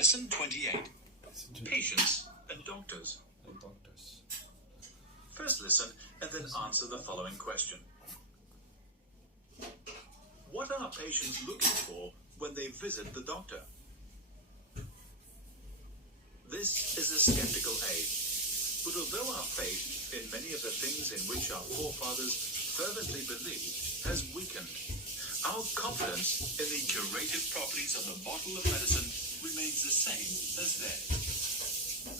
Lesson 28. Patients and Doctors. First listen and then answer the following question. What are patients looking for when they visit the doctor? This is a skeptical age, but although our faith in many of the things in which our forefathers fervently believed has weakened, our confidence in the curative properties of the bottle of medicine remains the same as theirs.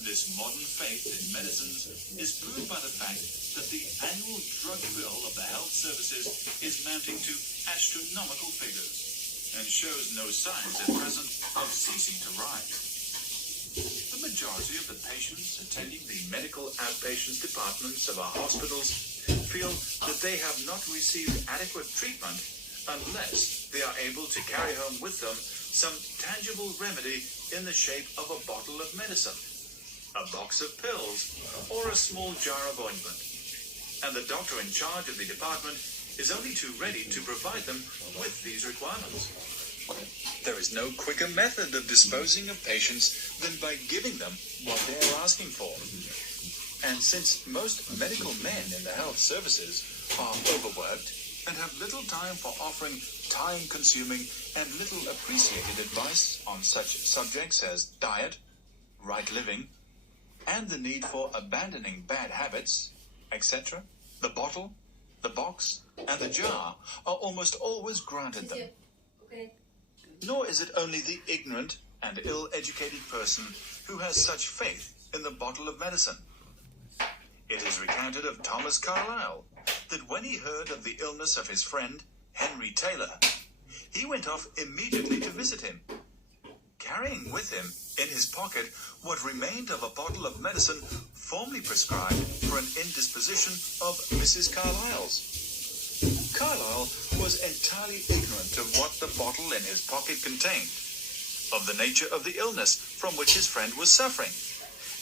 This modern faith in medicines is proved by the fact that the annual drug bill of the health services is mounting to astronomical figures and shows no signs at present of ceasing to rise. The majority of the patients attending the medical outpatients departments of our hospitals feel that they have not received adequate treatment unless they are able to carry home with them some tangible remedy in the shape of a bottle of medicine, a box of pills, or a small jar of ointment. And the doctor in charge of the department is only too ready to provide them with these requirements. There is no quicker method of disposing of patients than by giving them what they are asking for. And since most medical men in the health services are overworked and have little time for offering time-consuming and little appreciated advice on such subjects as diet, right living, and the need for abandoning bad habits, etc., the bottle, the box, and the jar are almost always granted them. Nor is it only the ignorant and ill-educated person who has such faith in the bottle of medicine. It is recounted of Thomas Carlyle that when he heard of the illness of his friend, Henry Taylor, he went off immediately to visit him, carrying with him in his pocket what remained of a bottle of medicine formerly prescribed for an indisposition of Mrs. Carlyle's. Carlyle was entirely ignorant of what the bottle in his pocket contained, of the nature of the illness from which his friend was suffering,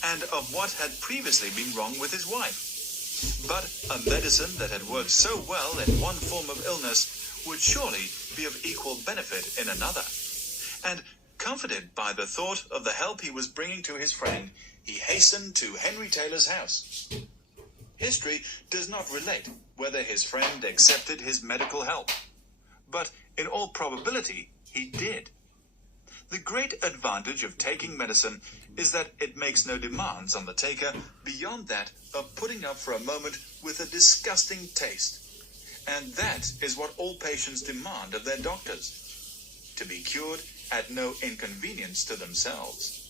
and of what had previously been wrong with his wife. But a medicine that had worked so well in one form of illness would surely be of equal benefit in another. And comforted by the thought of the help he was bringing to his friend, he hastened to Henry Taylor's house. History does not relate whether his friend accepted his medical help, but in all probability he did. The great advantage of taking medicine is that it makes no demands on the taker beyond that of putting up for a moment with a disgusting taste. And that is what all patients demand of their doctors, to be cured at no inconvenience to themselves.